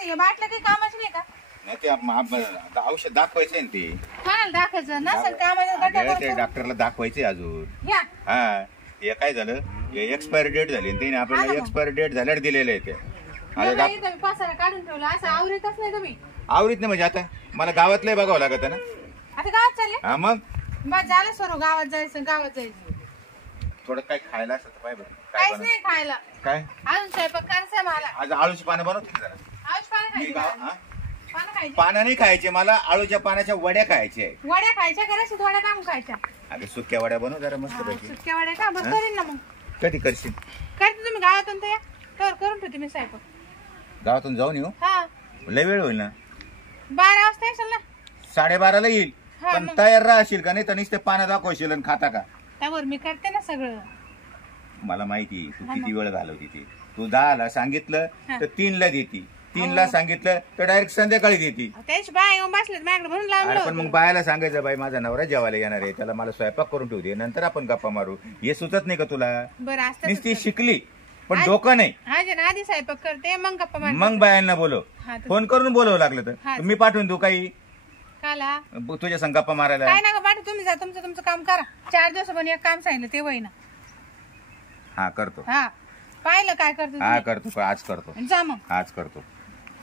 हे बाटल्या काही कामाची नाही का? नाही ते आता औषध दाखवायचंय ना ते. कोणाला दाखवायचं नसेल कामाचं गड्डा ते करून डॉक्टरला दाखवायचंय अजून. या हा हे काय झालं एक्सपायरी डेट झाली आणि तिने आपल्याला एक्सपायरी डेट झाल्यावर दिलेलं आहे ते. एवढं इथं मी पसारा काढून ठेवला असं आवरीतच नाही तुम्ही. आवरीत नाही म्हणजे आता मला गावातलंही बघावं लागत ना. आता गावात चालले हा मग बस झालं सर्व गावात जायचं थोडं काय खायला असतं तर पाहिजे. काहीच नाही खायला. काय अजून स्वयंपाक करायचा मला. आज आळूची पानं बनवते जरा. आळूची पानं खायची का? पानं खायची. पानं नाही खायचे मला आळूच्या पानाच्या वड्या खायच्या आहे. वड्या खायच्या करायच्या थोड्या काम खायच्या. अगं सुक्या वड्या बनव जरा मस्त पैकी. सुक्या वड्या का बस करीन ना मग. कधी करशील? करते तुम्ही गावातून तर या तर करून ठेवते मी स्वयंपाक. गावातून जाऊन येऊ. हा लय वेळ होईल ना. 12 वाजता येशील ना. 12:30ला येईल. हा, पण मग. तयार राहशील का नाही तर नुसते पानं दाखवशील आणि खाता का? त्यावर मी करते ना सगळं. मला माहिती तू हा, किती मग. वेळ घालवती ते. तू 10ला सांगितलं हा. तर 3ला देती. 3ला सांगितलं तर डायरेक्ट संध्याकाळी देती. त्याची बाय येऊन बसलेत माझ्याकडे म्हणून अरे पण लावलं. मग बायाला सांगायचं बाई माझा नवरा जेवायला येणार आहे त्याला मला स्वयंपाक करून ठेवू दे नंतर आपण गप्पा मारू. हे सुचत नाही का तुला? बरं असतं नुसती शिकली पण डोकं नाही. हा जे आधी स्वयंपाक करते मग गप्पा मारते. मग बायांना बोलव. हा, तर- फोन करून बोलवं लागलं हा. तर मी पाठवून देऊ काही काला तुझ्या संग गप्पा मारायला. काय नका पाठव तुम्ही जा तुमचं काम करा. 4 दिवस पण एक काम सांगितलं ते होईना. हा करतो. हा पाहिलं काय करतो हा तुम्ही? करतो आज करतो जा मग आज करतो.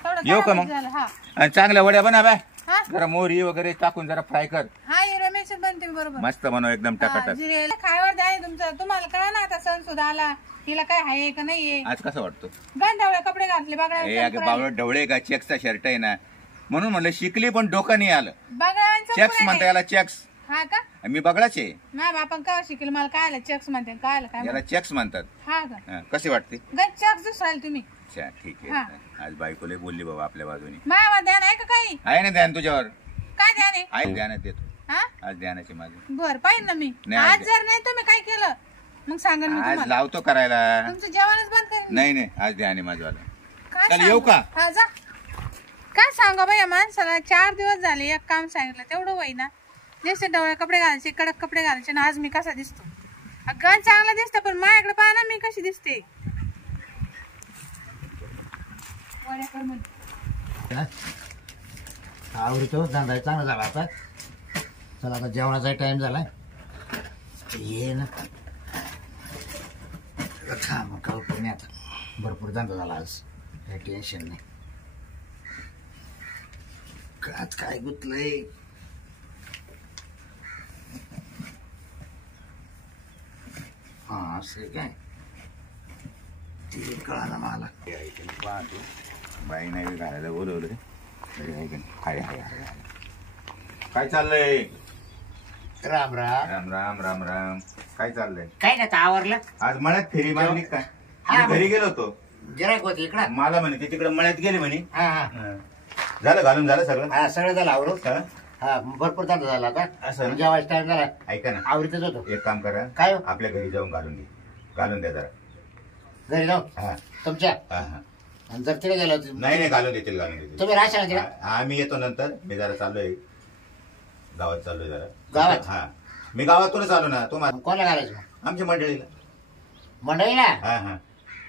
थोडं येऊ का करा मग? झालं. हा आणि चांगल्या वड्या बनवा बाय. हा जरा मोहरी वगैरे टाकून जरा फ्राय कर. हा हिरव्या मिरची बनते मी बरोबर. मस्त बनव एकदम हा, टकाटक. जिरे खायवर द्या तुमचं तुम्हाला कळा ना आता सण सुद्धा आला तिला काय आहे का नाहीये. आज कसं वाटतो? गंधावळे कपडे घातले हे अगं बघा बावळ ढवळे का चेक्सचा शर्ट आहे ना म्हणून म्हणलं शिकली पण डोकं नाही आलं. बघा चेक्स म्हणता याला चेक्स. हा का मी बघलाच आहे मॅम आपण केव्हा शिकेल मला काय आलं चेक्स म्हणते काय आलं काय याला चेक्स म्हणतात. हा का हा, कशी वाटते? गण चेक्स दुसराल तुम्ही. अच्छा ठीक हा. आहे. आज बायकोले बोलली बाबा आपल्या बाजूने. मावा ध्यान आहे का काही आहे ना ध्यान तुझ्यावर? काय ध्यान आहे? आहे ध्यानात देतो. हा आज ध्यानाची माझी. बर पाहिजे ना मी नाही, आज आज- जर नाही तुम्ही काय केलं मग सांगा मी आज तुम्हाला. लावतो करायला. तुमचं जेवणच बंद करेन. नाही नाही आज ध्यान आहे माझवाला. काय चल, सांगू? येऊ का? हा जा. काय सांगा बाई या माणसाला 4 दिवस झाले एक काम सांगितलं तेवढं होईना. दिसते डोळे कपडे घालायचे कडक कपडे घालायचे ना आज मी कसा दिसतो? गण चांगला दिसतो पण माझ्याकडे पाहा ना मी कशी दिसते. वड्याकर म्हणते. आवडीतोच धंदा चांगला झाला आता. चला आता जेवणाचा टाइम झालाय. ये ना मग कळतो मी आता. भरपूर धंदा झाला आज काही टेन्शन नाही. आज काय गुतलंय हा असं काय ते कळालं मला. पाहतो बाई नाही घालायला बोलवलं तरी आहे का नाही? हाय हाय हाय हाय. काय चाललंय? राम राम. राम राम राम राम. काय चाललंय? काय नाही आवरलं. आज मळ्यात फेरी मारली काय? हा. मी घरी गेलो होतो. गिरायक होती इकडं. मला म्हणे ते तिकडे मळ्यात गेले म्हणे. हा हा हा. झालं घालून झालं सगळं. हा सगळं झालं आवरून. हा? हा भरपूर धंदा झाला आता. असं ना? जेवायचा टाइम झाला. ऐका ना आवडीतच होतो. एक काम करा काय हो? आपल्या घरी जाऊन घालून घे. घालून द्या जरा. घरी जाऊ हा तुमच्या. हा हा. आणि जर तिकडे गेलो नाही नाही घालून देतील घालून देतील. तुम्ही राहशाल तिला. हा मी येतो नंतर. मी जरा चाललोय गावात चाललोय जरा. गावात? हा मी गावातूनच आलो ना. तो कोणाला घालायचं मग? आमच्या मंडळीला. मंडळीला. हा हा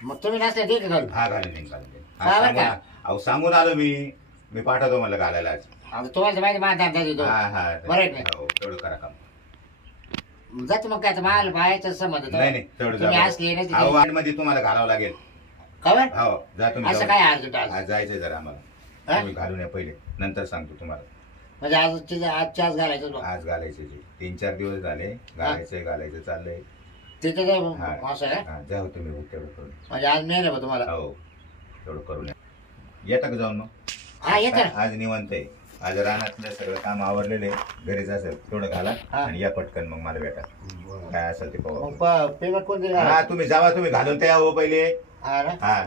मग तुम्ही नसले ते का घालू? हा घालून देईन घालून देईन. का बरं का? अहो सांगून आलो मी पाठवतो मला घालायला आज. आता तुम्हाला तर माहिती माझा धंदा देतो. हा हा बरं आहे का? हो तेवढं करा काम. जाते मग काय तर मला बायाचा संबंध होता. नाही नाही तेवढं तुम्ही जा. असले नाही अहो तिथे. मध्ये तुम्हाला घालावं लागेल. खबर हो जा तुम्ही असं जाऊन. काय अर्जंट आज? आज जायचंय जरा आम्हाला. हा? तुम्ही घालून या पहिले नंतर सांगतो तुम्हाला. म्हणजे आजच्या आज घालायचं होतं. आज घालायचे 3-4 दिवस झाले घालायचं चाललंय. तिथे हा. असं आहे. हा जाऊ तुम्ही तेवढं करून. म्हणजे आज नाही रे बा तुम्हाला. हो तेवढं करून या. येता का जाऊन मग? हा येते ना. आज निवांत आहे. आज रानातलं सगळं काम आवरलेलं आहे. घरीच असेल थोडं घाला हा. आणि या पटकन मग मला भेटा. काय असेल ते पाहू. मग पेमेंट कोण दिलं? हा तुम्ही जावा तुम्ही घालून त्या हो पहिले. हा ना. हा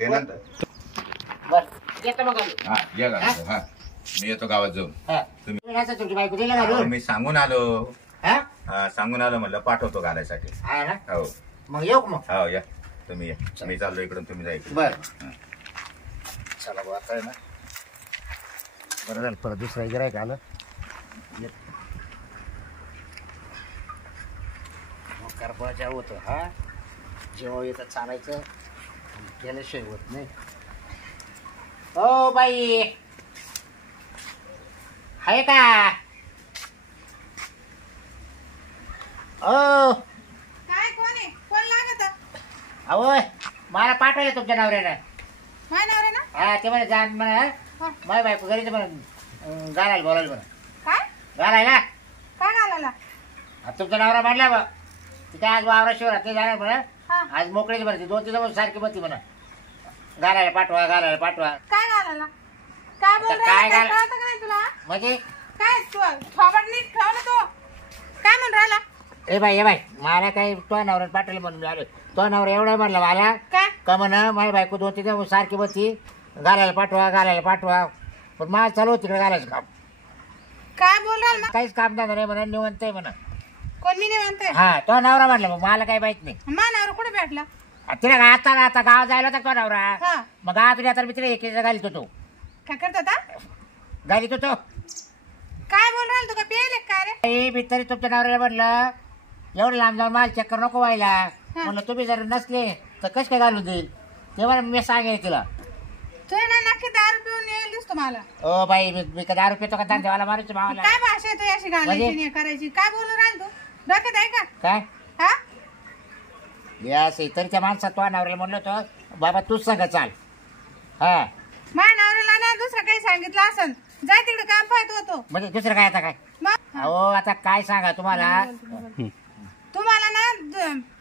ते नंतर. बरं येतो मग घालू. हा या घालून. हा मी येतो गावात जाऊन. हा तुम्ही- तुम्ही राहता तुमची बायको दिला अहो, घालून. मी सांगून आलो. हा हा सांगून आलो म्हणलं पाठवतो घालायसाठी. हा ना. हो मग येऊ का मग? हो या तुम्ही या. मी चाललो इकडून तुम्ही जायचं. बरं चला बा आता आहे ना. बरं झालं परत दुसरं गिरायक आलं. मग करपाच्या होतं. हा जेव्हा येतं चालायचं केल्याशिवाय होत नाही. हो बाई आहे का हो काय कोण आहे कोण लागत अहो मला पाठवले तुमच्या नवऱ्यानं माय नवरे ना हा ते म्हणे जाण म्हणा हा. माय बायको घरीच म्हणा घालायला बोलायला म्हणा काय घालायला काय घालायला तुमचा नवरा म्हणला बा ती काय आज वावरा शिवरात ते जाणार म्हणा हा आज मोकळीच म्हणते 2-3 दिवस सारखी म्हणते म्हणा घालायला पाठवा काय घालायला काय बोल आता काय राहिला घाल- कळतं का नाही तुला म्हणजे काय तू थोबड नीट ठेव ना तो काय म्हणून राहिला ए बाई मला काही तो नवरा पाठवले म्हणून मी आलो तो नवरा एवढा म्हणला मला काय का म्हणा माझी बायको 2-3 दिवस सारखी म्हणती घालायला पाठवा पण मला चालू होती तिकडे घालायचं काम काय बोल राहिला काहीच काम धंदा नाही म्हणा निवंत आहे म्हणा कोण मी नाही म्हणतोय हा तो नवरा म्हणला मग मला काही माहित नाही मा नवरा कुठे भेटला तिला आता गाव जायला होता तो नवरा हा मग गावातून आता मी तिला एकीचा घालीत होतो काय करत होता घालीत होतो काय बोल राहिला तू का पियले काय रे मी तरी तुमच्या नवऱ्याला म्हणलं एवढं लांब जाऊन मला चक्कर नको व्हायला म्हणलं तुम्ही जर नसले तर कसं काय घालून देईल तेव्हा मी सांगेल तिला तू ना नक्की दारू पिऊन येईल दिसतो मला ओ बाई मी का दारू पितो का धंदेवाला मारूच भावाला काय भाषा आहे तू अशी घालायची म्हणजे? नाही करायची काय बोलू राहिला तू डोक्यात आहे का काय हा यास तरी त्या माणसात तो नवऱ्याला म्हणलं होतं बाबा तूच सांग चाल हा माझ्या नवऱ्याला ना दुसरं काही सांगितलं असन जाय तिकडे काम पाहत होतो म्हणजे दुसरं काय आता काय मग अहो आता काय सांगा तुम्हाला तुम्हाला ना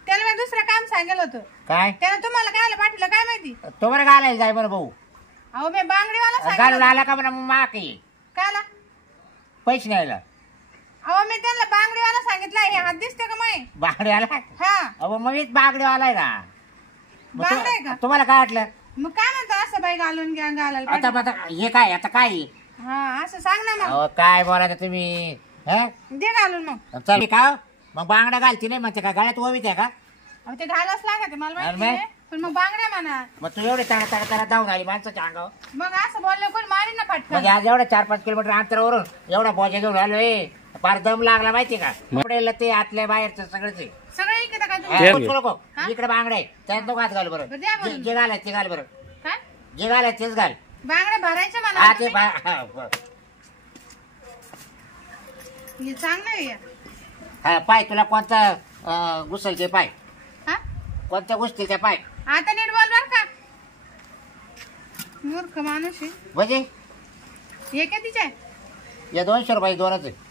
त्याला मी दुसरं काम सांगेल होतं काय त्यानं तुम्हाला काय पाठवलं काय माहिती तुम्हाला घालायला जाय बरं भाऊ अहो मी बांगडीवाला घालून सांगितलं आला का म्हणा मग माक ये कायला पैसे न्यायला अहो मी त्यांना बांगडीवाला सांगितलं हे हात दिसते का माय बागडे आला हा अहो मग मीच बागडे आलाय ना मग बागडे आहे का? तुम्हाला काय वाटलं मग काय म्हणतो असं बाई घालून घ्या घालायला आता पाहिजे. आता हे काय आता काय हा असं सांग ना मग अहो काय बोलायचं तुम्ही हं? दे घालून मग चल का मग बांगड्या घालती नाही म्हणते का गळ्यात ओवीत आहे का अहो ते घालाच लागत मला आणि माहिती मग? आहे. पण मग बांगड्या म्हणा मग तू एवढे तडा धावून आली माणसाच्या अंगावर मग असं बोललं कोण मारी ना फटकन म्हणजे आज एवढं 4-5 किलोमीटर अंतरावरून एवढा बोजा घेऊन आलोय फार दम लागला माहिती का कपडेला ते आतल्या बाहेरचं सगळंच आहे. सगळं इकडे काय हा, तुम्ही नको हा? इकडे बांगडे त्यात नको हात घाल बरं बरं, द्या बरं. जे घालाय ते घाल बरं काय जे घालाय तेच घाल बांगड्या भरायच्या मला हा ते तुम्ही? हा, बरं. हे चांगलं आहे या. हा पाय तुला कोणता घुसलचे पाय हा कोणत्या गोष्टीचे पाय आता नीट बोल बर का मूर्ख माणूस आहे म्हणजे हे कितीचे आहे या 200 रुपये दोनच आहे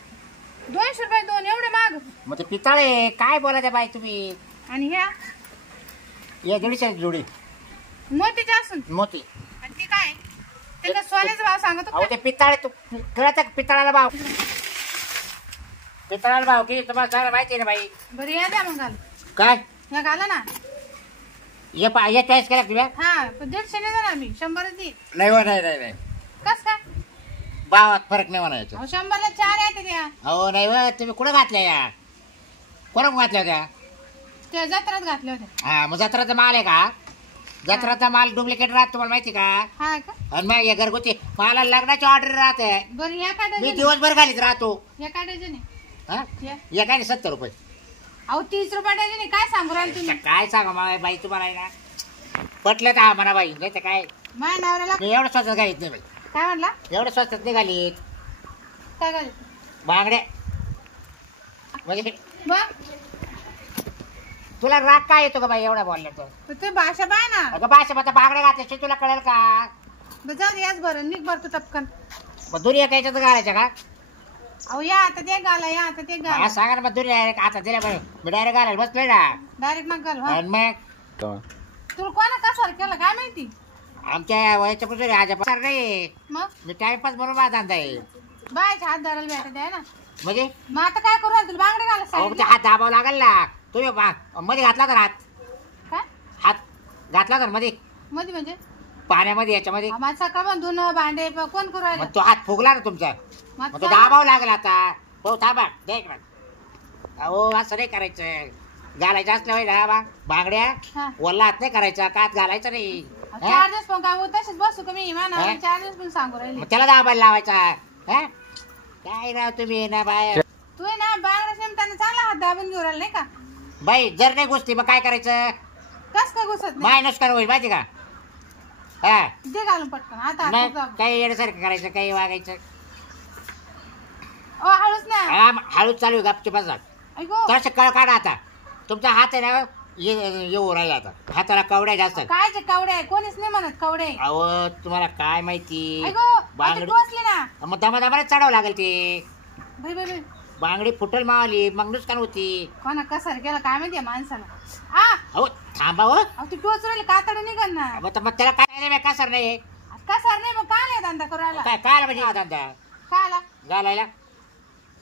200 रुपये दोन एवढे माग मग ते पितळे काय बोलायचं बाई तुम्ही आणि ह्या या 150 जोडी मोतीचे असून मोती आणि ती काय ते का सोन्याचा भाव सांगतो अहो का? ते पितळे तू कळत पितळाला भाव पितळाला भाव की तुम्हाला सारं माहिती आहे ना बाई बरं या द्या मग घाल काय या घाला ना ये टेस्ट केला तुम्ही हा पण 150 नाही देणार मी 100 च दे नाही हो नाही कस काय भावात फरक नाही म्हणायचं अहो 100 ला 4 येते द्या अहो नाही हो तुम्ही कुठं घातल्या या कोणा घातल्या होत्या त्या जत्रात घातले होते हा मग जत्राचा माल आहे का जत्राचा माल डुप्लिकेट राहत तुम्हाला माहिती का हा का आणि मग या घरगुती मला लग्नाची ऑर्डर राहते बरं या काय मी डझन दिवसभर घालीत राहतो या काय डझन आहे हा या. या काय 70 रुपये अहो 30 रुपये डझन आहे काय सांगू राहिले तुम्ही काय सांगा मला बाई तुम्हाला आहे ना पटलं तर हा म्हणा बाई नाही तर काय माझ्या नवऱ्याला मी एवढं स्वस्त घालीत नाही बाई काय म्हणला एवढं स्वस्तात नाही घालीत काय घाल बांगड्या म्हणजे बघ तुला राग काय येतो का बाई एवढा बोलला तर तू भाषा पाय ना अगं भाषा आता बांगड्या घातल्याशी तुला कळेल का बरं जाऊ दे याच बरं निघ बरं तू टपकन मग दुनिया काय याच्यात घालायच्या का अहो या आता ते घाला या आता ते घाला मला सांगा ना मग दुनिया डायरेक्ट आता दिल्या बरं मी डायरेक्ट घालायला बसलोय ना डायरेक्ट मग घाल हा आणि मग तुला कोणा कसा केलं काय माहिती आमच्या वयाच्या पुढे आज नाही मग मी टाइमपास बरोबर माझा धंदा आहे बायच्या हात धरायला भेटत आहे ना म्हणजे मग आता काय करू राहिला? तुला बांगडे घाला अहो ते सांगितलं हात दाबावं लागेल ना तुम्ही मध्ये घातला तर हात काय घातला तर मध्ये मध्ये म्हणजे पाण्यामध्ये याच्यामध्ये माझा सकाळ पण धुणं भांडे कोण करू राहिलं मग तो हात फुगला ना तुमचा मग मग तो दाबावं लागेल आता हो थांबा दे एक मिनिट अहो असं नाही करायचं घालायचं असल्या ना बा बांगड्या हा. वल्ला हात नाही करायचा कात घालायचं नाही हा? चार्जेस पण काय तसेच बसू का मी हा? मला चार्जेस पण सांगू राहिले मग त्याला दाबायला लावायचा हा काय राव तुम्ही ना बाय तू आहे ना बांगडा शिमताना चांगला हात दाबून घेऊ राहिला नाही का बाई जर नाही गोष्टी मग काय करायचं कस काय घुसत नाही मायनस कर होईल माहिती का हा दे घालून पटकन आता मग काही येण्यासारखं करायचं काही वागायचं ओ हळूच ना हा हळूच चालू आहे गपची बसा ऐको थोडासा कळ काढा आता तुमचा हात आहे ना येऊ राहिला आता हाताला कवड्या जास्त काय ते कवडे आहे कोणीच नाही म्हणत कवडे अहो तुम्हाला काय माहिती ऐको बांगडी टोचले ना मग दमादमाने चढावं लागेल ते भाई भाई बांगडी फुटल मावली मग नुकसान होती कोणा कसार केला काय माहिती माणसाला आ अहो थांबा हो अहो तू टोच राहिले कातड निघण ना मग त्याला काय नाही कसर नाही कसार नाही मग काय नाही धंदा करू राहिला काय काय म्हणजे धंदा काय आला घालायला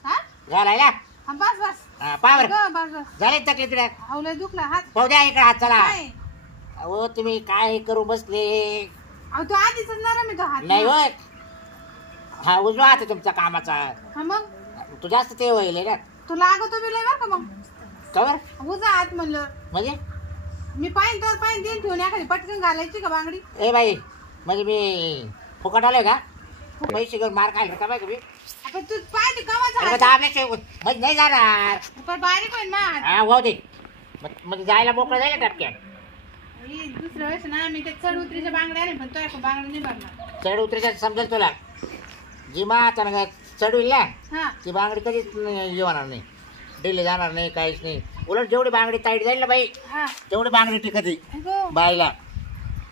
हा घालायला हा, बस बस पावर अगं, बस बस झाले तकलीफ तिला अवलय दुखला हात पाहू द्या इकडे हात चला काय अहो तुम्ही काय करू बसले अहो तू आधीच नरम आहे तो हात नाही होय हा उजवा हात आहे तुमचा कामाचा हा मग तू जास्त ते होईल ना तू लागतो बी लय बरं का मग कवर उजा हात म्हणलं म्हणजे मी पाहिन तर पाहिन दिन ठेवून एखादी पटकन घालायची का बांगडी ए बाई म्हणजे मी फुकट आलोय का पैसे घेऊन मार खायला का बाई तुम्ही आपण तू पाहिजे कवा अरे झाला म्हणजे नाही जाणार पण बारीक होईन मा हा वाहू दे म्हणजे जायला मोकळं जाईल ना टपक्यात दुसऱ्या वेळेस ना मी ते चढ उतरीच्या बांगड्या नाही पण तो एक बांगडा नाही भरणार चढ उतरायचं समजेल तुला जी मा आता चढविल ना हा ती बांगडी कधीच येणार नाही डेली जाणार नाही काहीच नाही उलट जेवढी बांगडी ताईट जाईल ना बाई हा तेवढी बांगडी टिकत अगो बाईला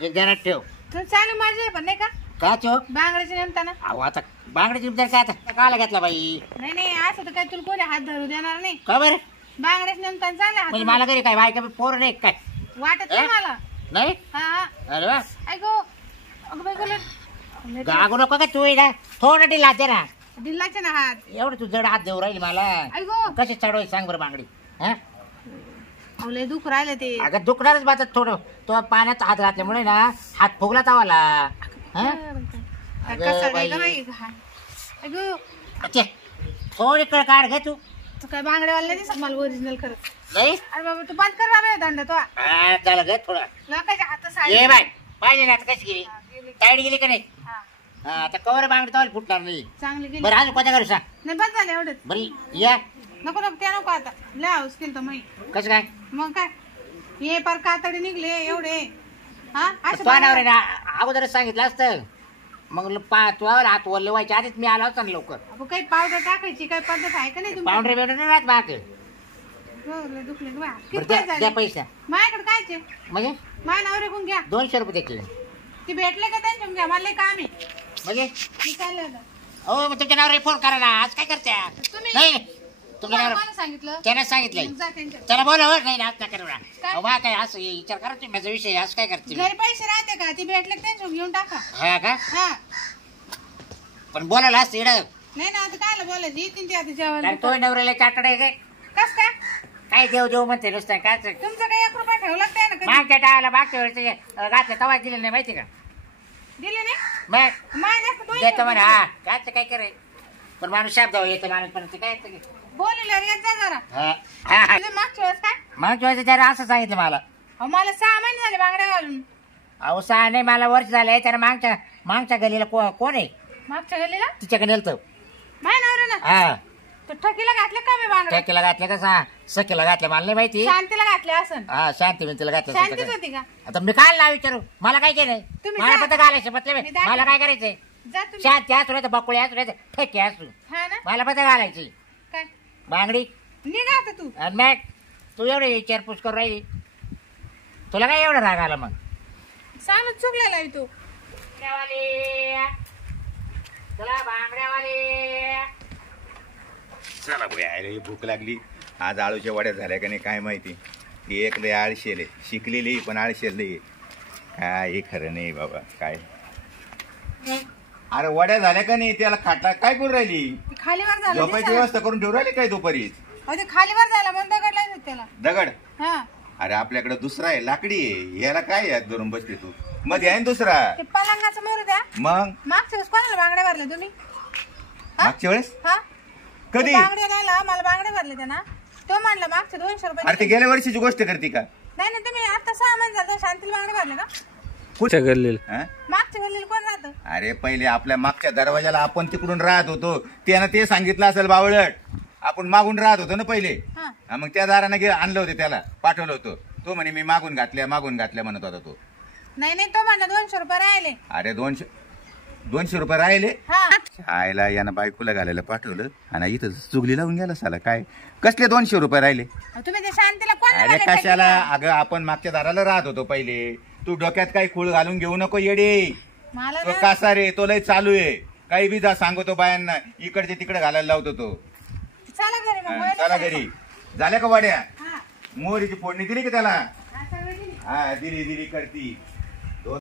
एक ध्यानात ठेव तर चालू माझी आहे पण नाही का का चो बांगड्याच्या नेमताना अहो आता बांगडी चिमtar काय आता काला घेतला बाई नाही नाही असं तर काय तुला कोणी हात धरू देणार नाही का बरं बांगड्याच नेमताना चालले म्हणजे हात मला घरी काय बायका पोर नाही काय वाटत नाही मला नाही हा हा अरे वा ऐको अगं बाई गलत गागू नको का तू ना थोडं ढिला दे ना दिल्लाचे ना हात एवढं तू जड हात देऊ राहील मला ऐको कशी चढवाय सांग बरं बांगडी हा लय दुख राहिलं ते अगं दुखणारच बात थोडं तो पाण्यात हात घातल्यामुळे ना हात फुगला तावाला हा कसं काय गं बाई अगं अच्छे थोडी कळ काढ घे तू तू काय बांगड्यावाला नाही दिसत मला ओरिजिनल खरंच नाही अरे बाबा तू बंद कर बाबा धंदा तो हा, झालं घे थोडं लोकांच्या हात साडी ये बाय पाहिजे ना आता कशी गेली टाईट गेली का नाही हा हा आता कवर बांगडी तावाला फुटणार नाही चांगली गेली बरं अजून कोणत्या करू सांग नाही बंद झालं एवढंच बरं या नको नको त्या नको आता लय हाऊस केलं तर मी कसं काय मग काय हे पार कातडी निघले एवढे हा असं तो नवरे ना अगोदरच सांगितलं असतं मग तुझ्यावर हात वरले व्हायच्या आधीच मी आलो असतो ना लवकर अहो, काही पावडर टाकायची काही पद्धत आहे का नाही तुम्ही पाऊंडर बिवडर नाही राहत बाक दुखले गं बा. किती बरं पैसे द्या झाले पैसा माझ्याकडे कायचे म्हणजे माझ्या नवरे कोण घ्या 200 रुपये देतील ती भेटले का त्यांच्या घ्या मला लय काम आहे म्हणजे मी चालले आता. हो मग तुमच्या नावावर फोन करा ना आज काय करते तुम्ही नाही तुमच्या तुम्हाला नावावर कोणी सांगितलं त्याने सांगितलंय मग जा त्यांच्या त्याला बोलावं नाही आज नका करू काय? अहो, बा काय असं विचार करा तुम्ही माझा विषय आज काय करते घरी पैसे राहते का ती भेटले का त्यांच्या घेऊन टाका हा का हा पण बोलायला असतं इकडं नाही ना आता कायला बोलायचं येतील ते आता जेवायला कारण तो नवऱ्याला चाटड आहे काय कस काय काय देव देव म्हणते नुसतं काय तुमचं काही 1 रुपया ठेवला काय ना कधी मागच्या टाळाला मागच्या वेळेस घातलं तवा दिले नाही माहिती का दिले नाही मग माझ्या जास्त देतो म्हणे पैसे हा काय करे पण माणूस शब्द येतो माणूस पण ते काय येतं की? बोलले येत जा जरा हा, हा, हा. तुझं मागच्या वेळेस काय मागच्या वेळेस त्याला असं सांगितलं मला अहो, मला 6 महिने झाले बांगड्या घालून अहो सहा नाही मला वर्ष झालंय त्यानं मागच्या गलीला कोण आहे मागच्या गेलेला तिच्याकडे नेलतं माझ्या नवऱ्यानं हा तो ठकीला घातले का मी बांगड्या टॅकीला घातलं का सखीला घातलं मला नाही माहिती शांतीला घातले असं हा शांती मी तिला शांतीच घातलं होती का आता मी काय नाव विचारू मला काय केलंय तुम्ही मला जा. पत्ता घालायचं मतलब मी दाखव. मला काय करायचंय जा तुम्ही शांती असू नाही तर बकुळी असू नाही तर ठेकी असू हा ना मला पत्ता घालायची काय बांगडी निघा आता तू आणि मॅट तू एवढी विचारपूस करून राहिली तुला काय एवढं राग आला मग सांगून चुकलेला आहे तू तुला बांगड्यावाले चला बघ यायला ही भूक लागली आज आळूच्या वड्या झाल्या का नाही काय माहिती ती एक लय आळशेले शिकलेली पण आळशेले काय हे खरं नाही बाबा काय अरे वड्या झाल्या का नाही त्याला खाटा काय करून राहिली ते खालीवर झालं झोपायची दिसायला. व्यवस्था करून ठेवून राहिली काय दुपारीच अहो ते खालीवर झाला म्हणून दगडला होता त्याला दगड हा अरे आपल्याकडे दुसरा आहे लाकडी आहे याला काय यात धरून बसते तू मध्ये आहे ना दुसरा ते पलंगाचं मोरू द्या मग मागच्या वेळेस कोणाला बांगड्या भरले तुम्ही हा? मागच्या वेळेस हा कधी बांगड्या राहिला मला बांगडे भरले त्यांना तो म्हणला मागचे 200 रुपये अरे ते गेल्या वर्षीची गोष्ट करते का नाही नाही तुम्ही आता 6 महिने झालं शांतीला बांगडे भरले का कुठच्या गल्लीला हा? मागच्या गल्लीला कोण राहतं अरे पहिले आपल्या मागच्या दरवाजाला आपण तिकडून राहत होतो त्यानं ते सांगितलं असेल बावळट आपण मागून राहत होतो ना पहिले हा हा, मग त्या दारानं आणलं होते त्याला पाठवलं होतं तो म्हणे मी मागून घातल्या म्हणत होता तो नाही नाही, तो म्हणला 200 रुपये राहिले. अरे 200 रुपये राहिले. हा आईला यानं बायकोला घालायला पाठवलं आणि इथं चुगली लावून गेला साला. काय कसले 200 रुपये राहिले? तुम्ही ते शांतीला कोण अरे कशाला? अगं आपण मागच्या दाराला राहत होतो पहिले. तू डोक्यात काही खूळ घालून घेऊ नको येडे. मला तो कासा रे, तो लय चालू आहे. काही बी जा सांगतो बायांना, इकडचे तिकडे घालायला लावतो तो. चला घरी मग. चला घरी. झाल्या का वाड्या? हा मोहरीची फोडणी दिली का त्याला? हा, सगळं दिली. हा दिली करती.